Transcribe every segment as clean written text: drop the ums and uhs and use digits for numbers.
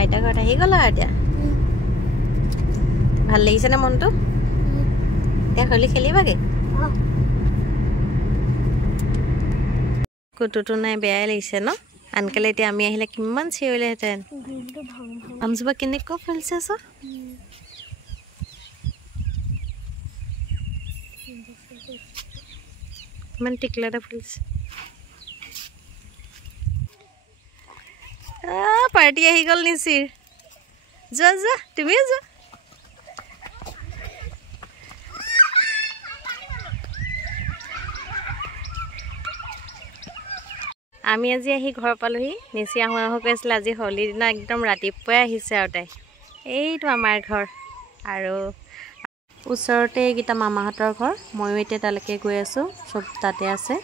আইতা ঘৰত আহি গ'লা এতিয়া ভাল লাগিছে না মনটো এতিয়া হোলী খেলিবাগে কুটুটো নাই বেয়াই লাগিছে ন আনকালে এতিয়া আমি আহিলে কিমান চিঞৰিলেহেঁতেন আমজোপা কেনেকুৱা ফুলিছে চ ইমান টিকলা এটা ফুলিছে পাৰ্টি আহি গ'ল নিচিৰ যোৱা যোৱা তুমিও যোৱা আমি আজি আহি ঘৰ পালোহি নিচি আহোঁ আহোঁ কৈছিলে আজি হোলীৰ দিনা একদম ৰাতিপুৱাই আহিছে আৰু তাই এইটো আমাৰ ঘৰ আৰু ওচৰতে এইকেইটা মামাহঁতৰ ঘৰ ময়ো এতিয়া তালৈকে গৈ আছোঁ চব তাতে আছে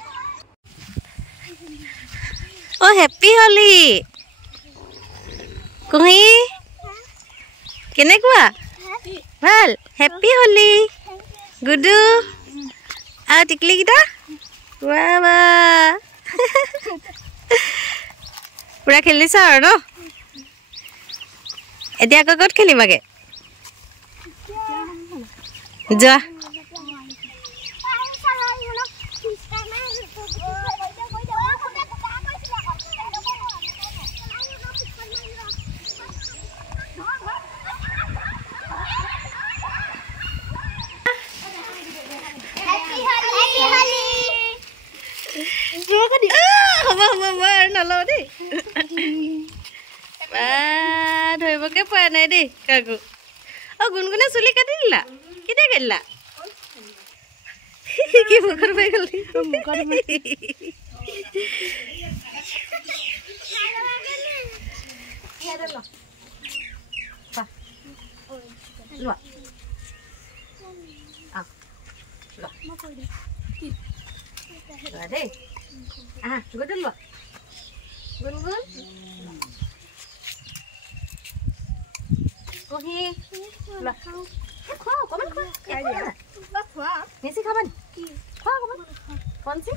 অ' হেপ্পী হোলী কুহি কেনেকুৱা ভাল হেপ্পী হোলী গুডু আৰু টিকলিকেইটা ৱাহ ৱাহ পুৰা খেলিছা আৰু ন এতিয়া আকৌ ক'ত খেলিবাগে যোৱা নলওঁ দেই ধৰিবকে পোৱা নাই দেই কাকো অ' গুণগুণে চুলি কাটি দিলা কেতিয়া কাটিলা কি মুখত পাই গ'ল দেই গুণ লোৱা গুণগুণ কুহি খোৱা অকণমান খোৱা বেছি খাবা নি খোৱা অকণমান কণচি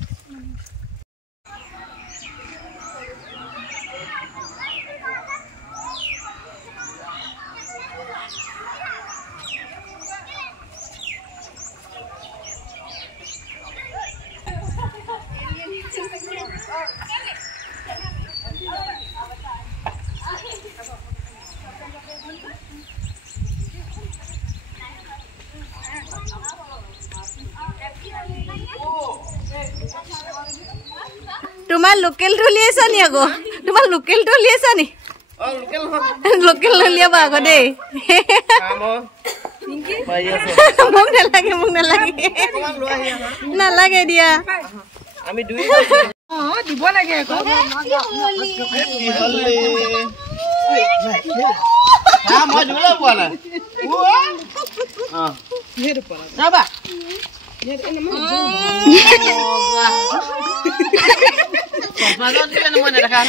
তোমাৰ লোকেলটো উলিয়াইছা নি আকৌ তোমাৰ লোকেলটো উলিয়াইছা নি লোকেল উলিয়াবা আকৌ দেই মোক নালাগে নালাগে দিয়া আমি দুই দিব লাগে আকৌ মই দিবলৈ পোৱা নাই যাবা মই নেদেখা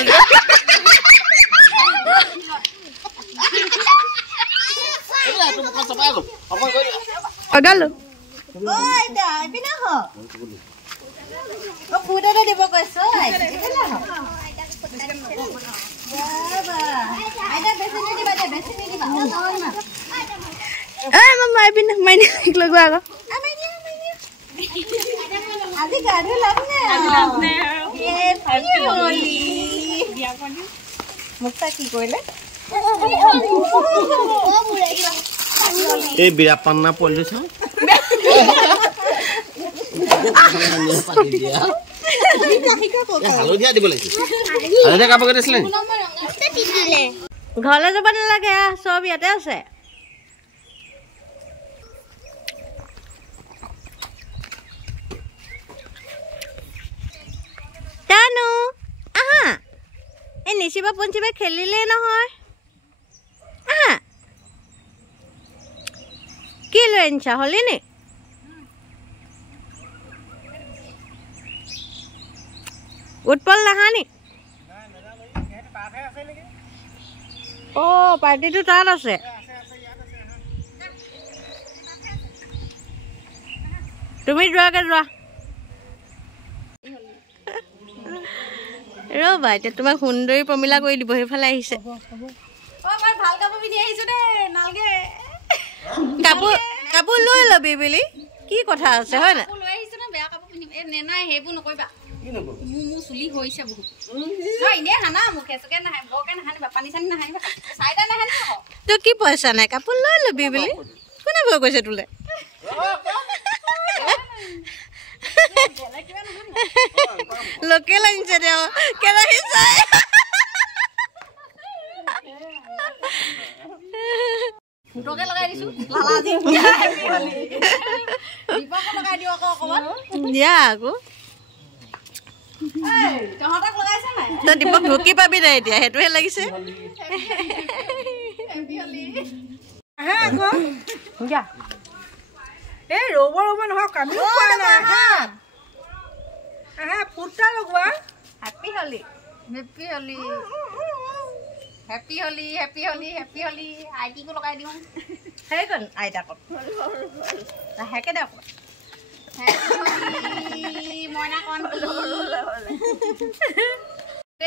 অগালো ফুট এটা দিব কৈছো লগোৱা আকৌ আজি গা ধুই লাভ নাই মোক তাই কি কৰিলে এই বিৰাপান্না পল্লি চাওঁ হালধীয়া দিব লাগিছিল হালধীয়া কাপোৰ দিছিলে ঘৰলৈ যাব নালাগে চব ইয়াতে আছে জানো আহা এই নিচিবা পঞ্চিবা খেলিলে নহয় আহা কি লৈ আনিছা হলি নি উৎপল নাহা নি অ' পাৰ্টিটো তাত আছে তুমি যোৱাকে যোৱা ৰ'বা এতিয়া তোমাক সুন্দৰী প্ৰমিলা কৰি দিব সেইফালে আহিছে মই ভাল কাপোৰ পিন্ধি আহিছো দে নালগে কাপোৰ লৈ লবি বুলি কি কথা আছে হয় না লৈ আহিছো না বেয়া কাপোৰ পিন্ধিম এ নেনাই সেইবোৰ নকৰিবা মোৰ চুলি হৈছে বহুত মই এনে হানা মুখে চুকে নাহে বৰকে নাহানিবা পানী চানি নাহানিবা চাইডা নাহানিবা তোৰ কি পইচা নাই কাপোৰ লৈ লবি বুলি কোনে ভয় কৈছে তোলে লোকেল আনিছে দে কেৰাহী চাই ফুটকে লগাই দিছো লালাজি দীপক লগাই দিও আকৌ অকমান দিয়া আকৌ তহঁতক লগাইছে নাই তই দীপক ঢুকি পাবি নাই এতিয়া সেইটোহে লাগিছে এই ৰ'ব নহওক আমি খোৱা নাই ফুটা লগোৱা হেপী হলি হেপী হলি হেপী হলি হেপী হলি হেপী হলি আইটিকো লগাই দিওঁ সেই কন আইতাকক হেকে দে মইনা কণ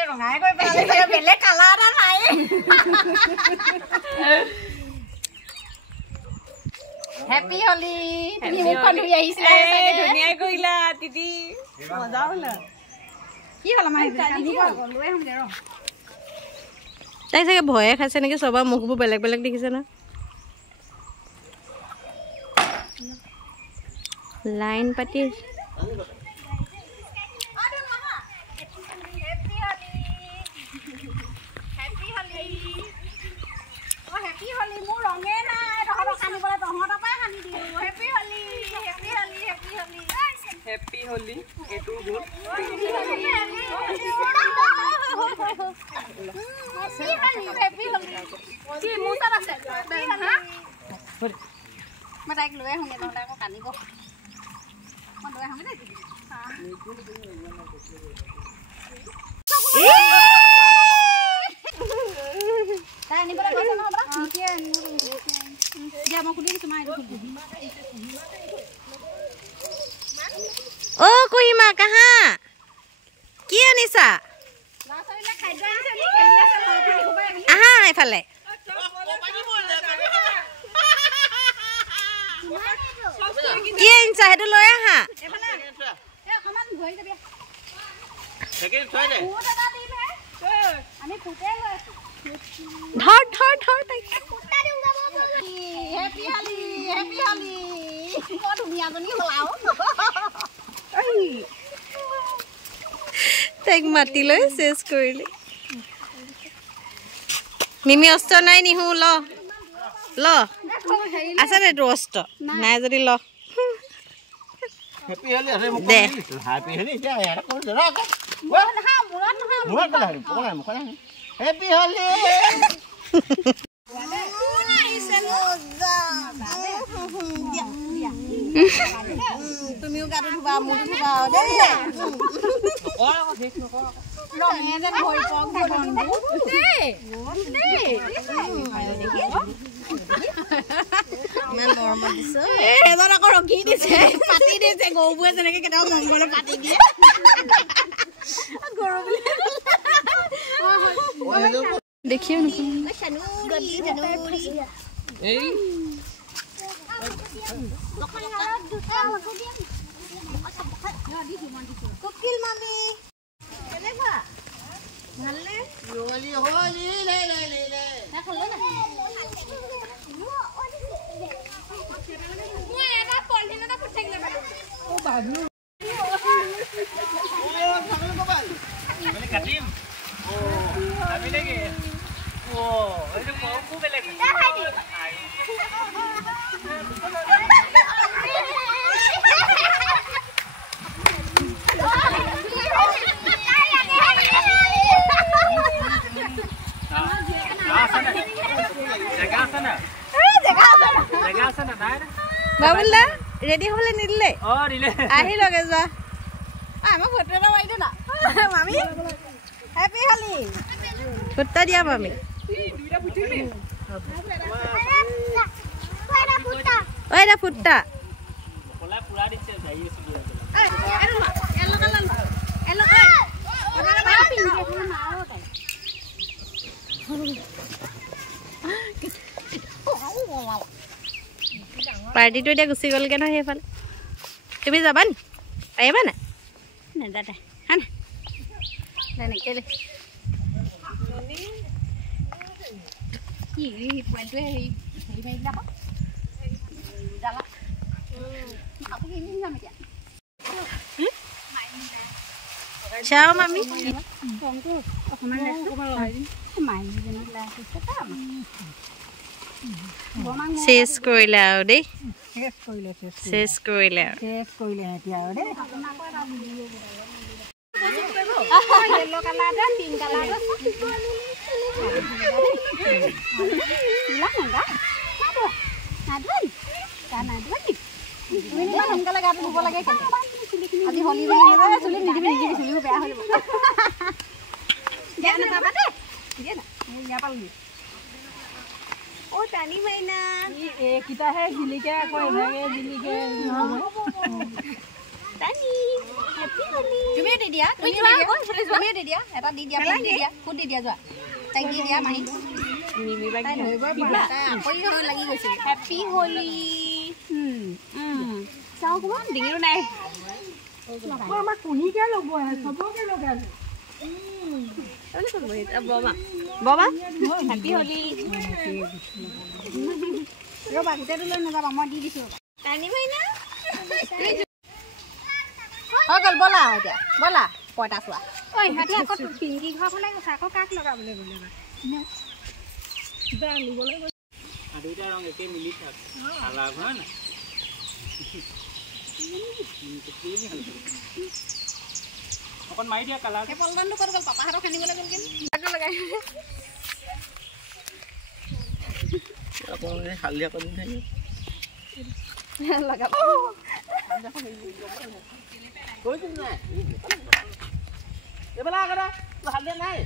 ৰঙাই কৰি পেলালে বেলেগ কালাৰ এটা নাই হেপী হলি তুমি মুখখন ধুই আহিছিলা ধুনীয়াই কৰিলা দিদি মজা হ'ল কি হ'ল আমাৰ লৈ আহোঁ দে ৰ তাই চাগে ভয়ে খাইছে নেকি চবৰ মুখবোৰ বেলেগ বেলেগ দেখিছে না লাইন পাতি হেপী হলি মোৰ ৰঙে নাই তহঁতক সানিবলৈ তহঁতৰ পৰাই সানি দিওঁ হেপী হলি হেপী হলি হেপী হলি হেপী হলি এইটো গ'ল মই তাইক লৈ আহোঁগে নহ'লে আকৌ কান্দিব মই লৈ আহোঁগে দেই তাই আনিবলৈ গৈছে নহয় দিয়া মই খুলি দিছোঁ মা এইটো অ কুহিমা কাহা কি আনিছা আহা এইফালে কি আনিছা সেইটো লৈ আহা ধৰ ধৰ ধৰ তাইক হেপী হলি হেপী হলি বৰ ধুনীয়াজনী হ'ল আৰু তাইক মাতি লৈ চেছ কৰিলি মিমি অস্ত্ৰ নাই নিহু ল ল আছে দে তোৰ অস্ত্ৰ নাই যদি ল Happy holi are mo De. ko. Happy holi ja ya ko ra ko. Murat lah ni pokoknya muka ni. Happy holi. তুমিও গাটো ধুবা মোৰো ধুবা দেই ৰঙে যে ভৰি পক দেই এজন আকৌ ৰখি দিছে পাতি দিছে গৰুবোৰে যেনেকে কেতিয়াবা মংগলে পাতি দিয়ে গৰু দেখিও এই কুকিল মামি কেনেকুৱা ভালনে Holi holi le le le le. খালো না মই এটা পলিথিন এটা পুঠাইলে ও বাবু Balik katim. Oh, kami lagi. Oh, itu mau ku balik. Babula ready হ'লে নিদিলে আহি লগে যোৱা আমাক ফটো এটা মাৰি দে না মামি হেপী হলি ফুটা দিয়া মামি ঐ এটা ফুটা পাৰ্টিটো এতিয়া গুচি গ'লগৈ নহয় সেইফালে তুমি যাবা নি পাৰিবা নাই নেদাদে হা না কেলে কি পোৱালিটোৱে হেৰি মাৰিলে আকৌ জ্বালা কাপোৰ কিনি যাম এতিয়া চাও মামি শেষ কৰিলে আৰু দেই শেষ কৰিলে এতিয়া আৰু দেই येलो कलर है पिंक कलर है बिlang enggak aduh nadun kan nadun nih ini mah sonkala gato dhubo lage kene আজি হলি রে রে চুলি নিদিবি নিদিবি চুলি বেয়া হইব দিয়া না বাবা দে দিয়া না ইয়া পালগি ও টানি মাইনা এ কিটা হে জিলিকে কই ভাগে জিলিকে টানি হ্যাপি হলি তুমি দি দিয়া তুমি দি দিয়া এটা দি দিয়া ফুট দি দিয়া যোৱা তাই দি দিয়া মাহি নিমি বাকি হৈ গৈ পালা কই হৈ লাগি গৈছে হ্যাপি হলি চাও কোন ডিঙিৰো নাই আমাৰ কুহিকে লগোৱা সবকে লগালে বাবা হ্যাপি হলি ৰবা ভিতৰলৈ লৈ নাযাবা মই দি দিছো টানি মাইনা হৈ গ'ল বলা এতিয়া বলা পইটা চোৱা ঐ হাতি আকৌ পিংকি ঘৰফালে গৈছে আকৌ কাক লগাবলৈ গ'লে কিবা আনিবলৈ গৈছে দুইটা ৰং একে মিলি থাক আলাগ হয় না অকণ মাৰি দিয়া কালাৰ এই পলদানটো ক'ত গ'ল পাপাহঁতক খানিবলৈ গ'ল কেনে লগাই অকণ হালধীয়া কৰি থাকে লগাব কৈছো নাই এইবেলা আগতে হালধীয়া নাই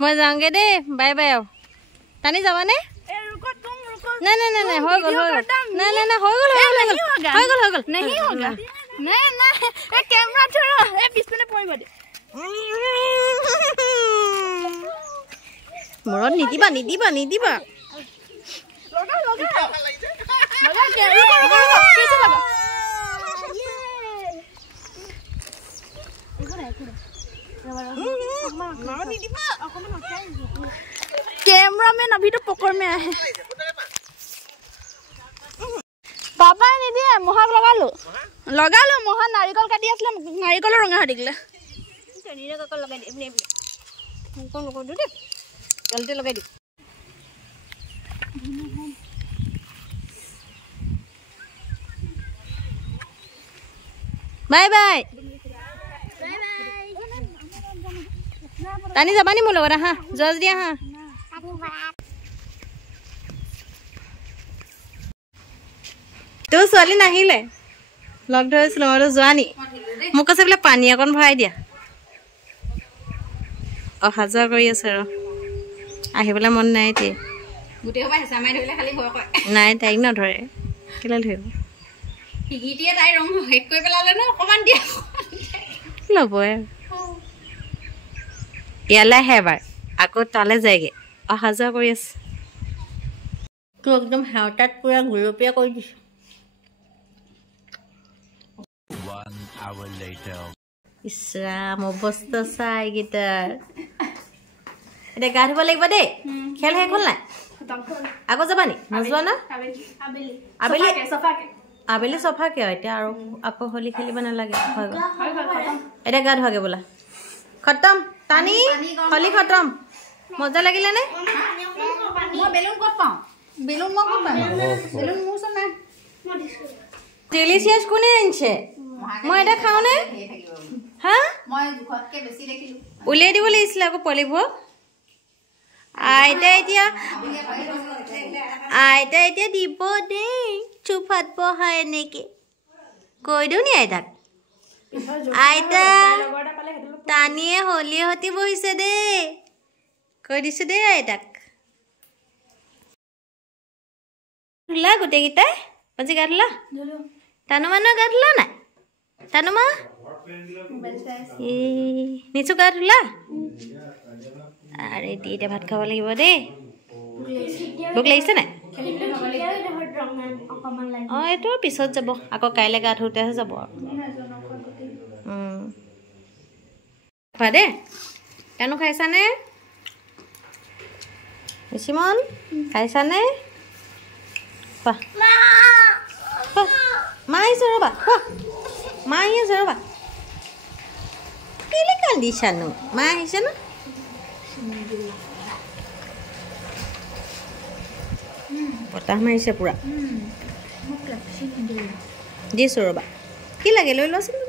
মই যাওঁগে দেই বাই বাই আৰু টানি যাবানে নাই নাই নাই নাই হৈ গ'ল নাই নাই নাই হৈ গ'ল नहीं होगा नहीं नहीं ये कैमरा छोड़ो ये पिछले पड़ गए মৰত নিদিবা নিদিবা নিদিবা लगा कैसे लगा कैमरा में अभी तो पकड़ में है पापा ने दिया मोहक लगा लो मोहन नारिकल काटी आसले नारिकल रंगा हट गले तनीरे कक लगा दे अपने कौन को दे जल्दी लगा दे बाय बाय টানি যাবা নি মোৰ লগত হা জজ দিয়া হা তো ছোৱালী নাহিলে লগ ধৰিছিলো মই যোৱা নি মোক কৈছে বোলে পানী অকণ ভৰাই দিয়া অহা যোৱা কৰি আছে আৰু আহিবলৈ মন নাই এতিয়া গোটেই সবাই হেঁচা মাৰি ধৰিলে খালি ভয় কৰে নাই তাইক নধৰে কেলে ধৰিব হিগিটিয়ে তাই ৰং শেষ কৰি পেলালে ন অকণমান দিয়া ল'বই ইয়ালৈ আহে এবাৰ আকৌ তালৈ যায়গৈ অহা যোৱা কৰি আছে তো একদম হেওঁতাত পূৰা গুলপীয়া কৰি দিছোঁ ইছৰাম অৱস্থা চাই এইকেইটাৰ এতিয়া গা ধুব লাগিব দেই খেল শেষ হ'ল নাই আকৌ যাবা নি নোযোৱা না আবেলি আবেলি চফাকে এতিয়া আৰু আকৌ হোলী খেলিব নালাগে হৈ গ'ল এতিয়া গা ধোৱাগে বোলা খতম টানি হোলী খতম মজা লাগিলে নে মই বেলুন ক'ত পাওঁ বেলুন মই ক'ত পাওঁ বেলুন মোৰ ওচৰত নাই ডেলিচিয়াছ কোনে আনিছে মই এটা খাওঁনে হা মই জোখতকৈ বেছি দেখিলোঁ উলিয়াই দিব লাগিছিলে আকৌ পোৱালিবোৰক আইতা এতিয়া দিব দেই চুফাত বহাই এনেকে কৈ দিওঁ নি আইতাক আইতা টানিয়ে হোলীয়ে সতি বহিছে দেই কৈ দিছোঁ দেই আইতাক ধুলা গোটেইকেইটাই আজি গা ধুলা টানু মানুহ গা ধুলা নাই টানু মা নিচু গা ধুলা আৰে এতিয়া ভাত খাব লাগিব দেই ভোক লাগিছে নাই অঁ এইটো পিছত যাব আকৌ কাইলৈ গা ধুতেহে যাব আৰু খোৱা দেই কেনো খাইছানে চিমন খাইছানে খোৱা মা আহিছে ৰ'বা খোৱা মা আহি আছে ৰ'বা কেলে কান্দিছানো মা আহিছে ন বতাহ মাৰিছে পূৰা দিছোঁ ৰ'বা কি লাগে লৈ লোৱাচোন